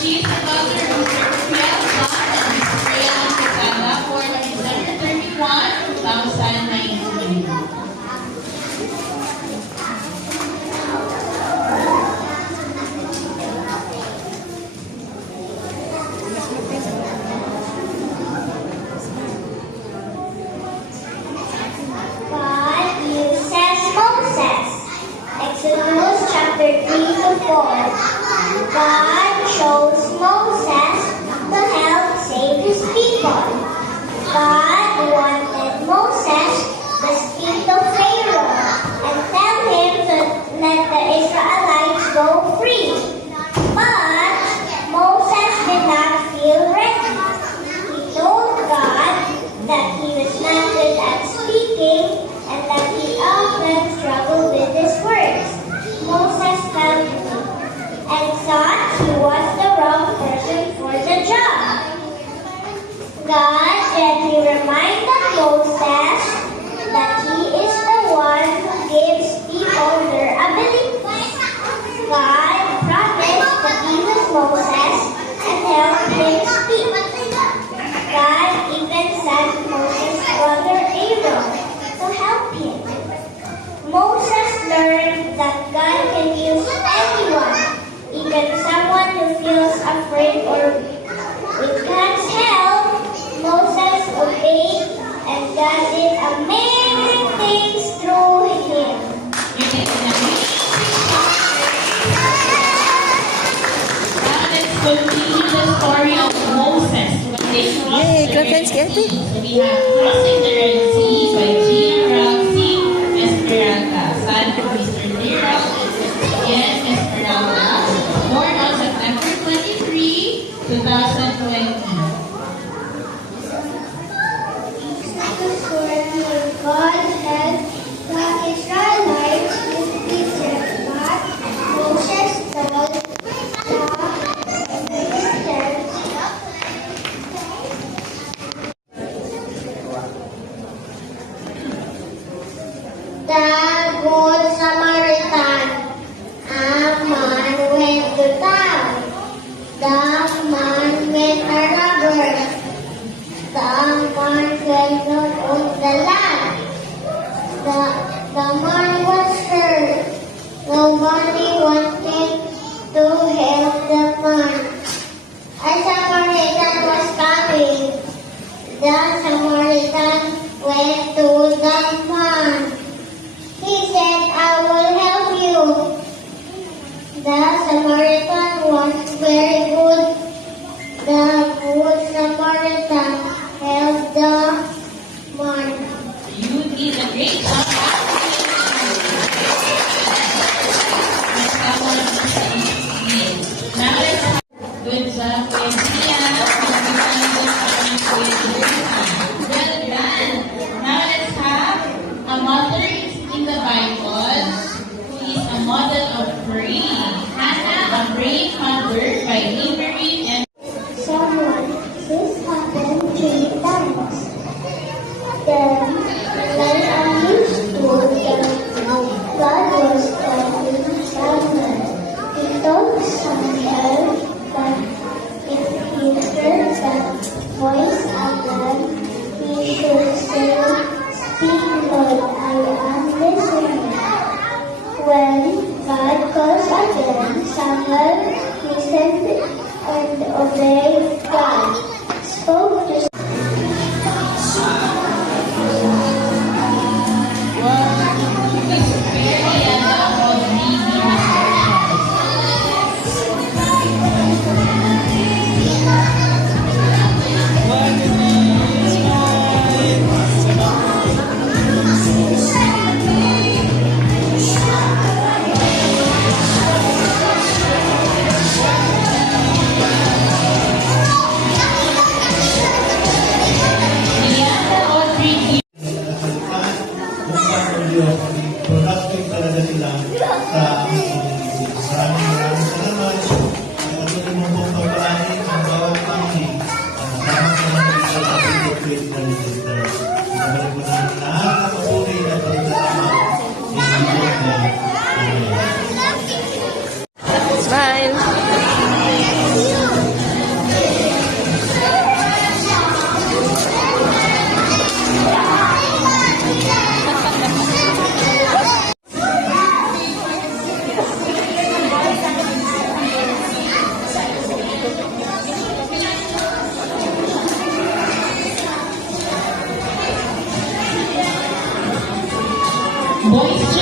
She's the daughter of Mr. Priya Bhatt and Ms. Priya Quesada for December 31, 2019. God uses Moses. Exodus chapter 3 to 4. God chose Moses to help save his people. God wanted Moses to speak to Pharaoh and tell him to let the Israelites go free. But Moses did not feel ready. He told God that he was not good at speaking and that he often struggled with his words. Moses felt weak and thought he was the wrong person for the job. God gently reminded Moses that he is the one who gives people their abilities. God promised to be with Moses and help him speak. God even sent Moses' brother Aaron to help him. Moses learned that God can use anyone, even someone who feels afraid or weak. With God's help, Moses obeyed and God did amazing things through him. Now let's continue the story of Moses when they crossed Yay, the good Red friends, Kathy. Sea. We have Crossing the Red Sea by Gia Roxy Esperanza, son of Mr. Nero and Ms. Esperanza, born on September 23, 2020. The story of God helped the Israelites with Egypt, but Moses told the Egyptians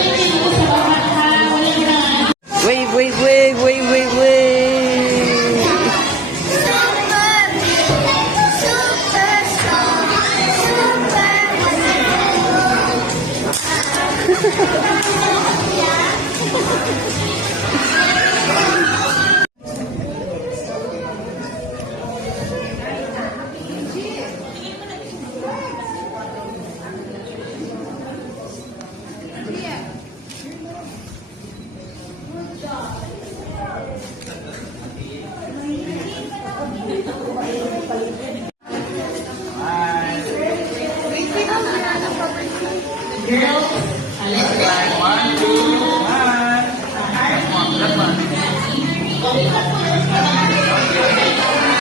kayo dito sa baba ha. Walang na. Wave, wave, wave, wave, wave, wave. Girls,